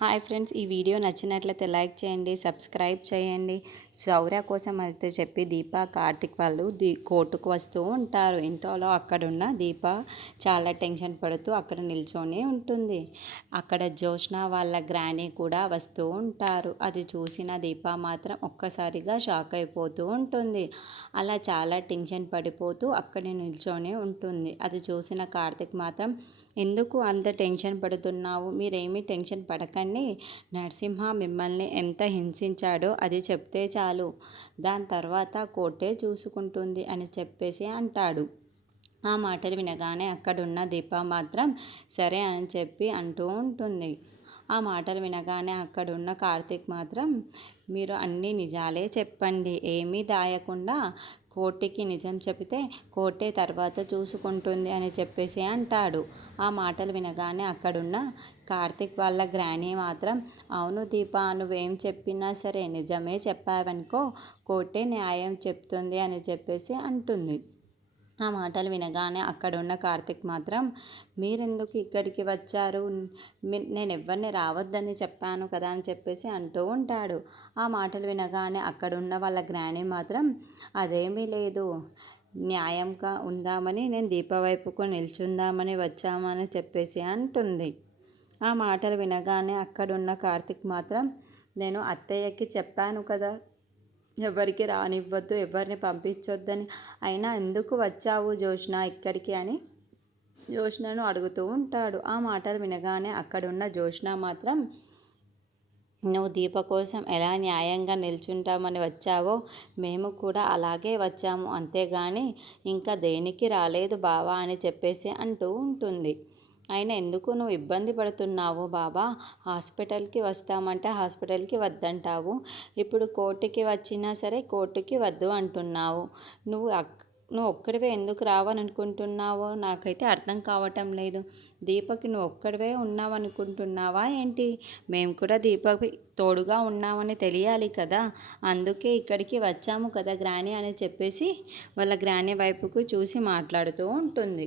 Hi friends, ఈ video నచ్చినట్లయితే like చేయండి, సబ్స్క్రైబ్ చేయండి. శౌర్య కోసం అయితే చెప్పి దీప, కార్తిక్ వాళ్ళు కోర్టుకు వస్తూ ఉంటారు. ఇంతలో అక్కడున్న దీప చాలా టెన్షన్ పడుతూ అక్కడ నిల్చొని ఉంటుంది. అక్కడ జోష్న వాళ్ళ గ్రానీ కూడా వస్తూ ఉంటారు. అది చూసిన దీప మాత్రం ఒక్కసారిగా షాక్ అయిపోతూ ఉంటుంది. అలా చాలా టెన్షన్ పడిపోతూ అక్కడ నిల్చొని ఉంటుంది. అది చూసిన కార్తిక్ మాత్రం, ఎందుకు అంత టెన్షన్ పడుతున్నావు? మీరేమీ టెన్షన్ పడకండి. నరసింహ మిమ్మల్ని ఎంత హింసించాడో అది చెప్తే చాలు, దాని తర్వాత కోర్టే చూసుకుంటుంది అని చెప్పేసి అంటాడు. ఆ మాటలు వినగానే అక్కడున్న దీప మాత్రం సరే అని చెప్పి అంటూ ఉంటుంది. ఆ మాటలు వినగానే అక్కడున్న కార్తీక్ మాత్రం, మీరు అన్ని నిజాలే చెప్పండి, ఏమీ దాయకుండా కోర్టుకి నిజం చెబితే కోర్టే తర్వాత చూసుకుంటుంది అని చెప్పేసి అంటాడు. ఆ మాటలు వినగానే అక్కడున్న కార్తీక్ వాళ్ళ గ్రానీ మాత్రం, అవును దీప, నువ్వేం చెప్పినా సరే నిజమే చెప్పావనుకో, కోర్టే న్యాయం చెప్తుంది అని చెప్పేసి అంటుంది. ఆ మాటలు వినగానే అక్కడున్న కార్తిక్ మాత్రం, మీరెందుకు ఇక్కడికి వచ్చారు? నేను ఎవరిని రావద్దని చెప్పాను కదా అని చెప్పేసి అంటూ ఉంటాడు. ఆ మాటలు వినగానే అక్కడున్న వాళ్ళ గ్రానీ మాత్రం, అదేమీ లేదు, న్యాయంగా ఉందామని నేను దీప వైపుకు నిల్చుందామని వచ్చామని చెప్పేసి అంటుంది. ఆ మాటలు వినగానే అక్కడున్న కార్తిక్ మాత్రం, నేను అత్తయ్యకి చెప్పాను కదా ఎవరికి రానివ్వద్దు, ఎవరిని పంపించొద్దని, అయినా ఎందుకు వచ్చావు జోష్న ఇక్కడికి అని జోష్నను అడుగుతూ ఉంటాడు. ఆ మాటలు వినగానే అక్కడున్న జోష్న మాత్రం, నువ్వు దీప కోసం ఎలా న్యాయంగా నిల్చుంటామని వచ్చావో మేము కూడా అలాగే వచ్చాము, అంతేగాని ఇంకా దేనికి రాలేదు బావా అని చెప్పేసి అంటూ ఉంటుంది. అయినా ఎందుకు నువ్వు ఇబ్బంది పడుతున్నావు బాబా? హాస్పిటల్కి వస్తామంటే హాస్పిటల్కి వద్దంటావు, ఇప్పుడు కోర్టుకి వచ్చినా సరే కోర్టుకి వద్దు అంటున్నావు. నువ్వు ఒక్కడివే ఎందుకు రావనుకుంటున్నావో నాకైతే అర్థం కావటం లేదు. దీపకి నువ్వు ఒక్కడివే ఉన్నావనుకుంటున్నావా ఏంటి? మేము కూడా దీపకి తోడుగా ఉన్నామని తెలియాలి కదా, అందుకే ఇక్కడికి వచ్చాము కదా గ్రానీ అని చెప్పేసి వాళ్ళ గ్రానీ వైపుకు చూసి మాట్లాడుతూ ఉంటుంది.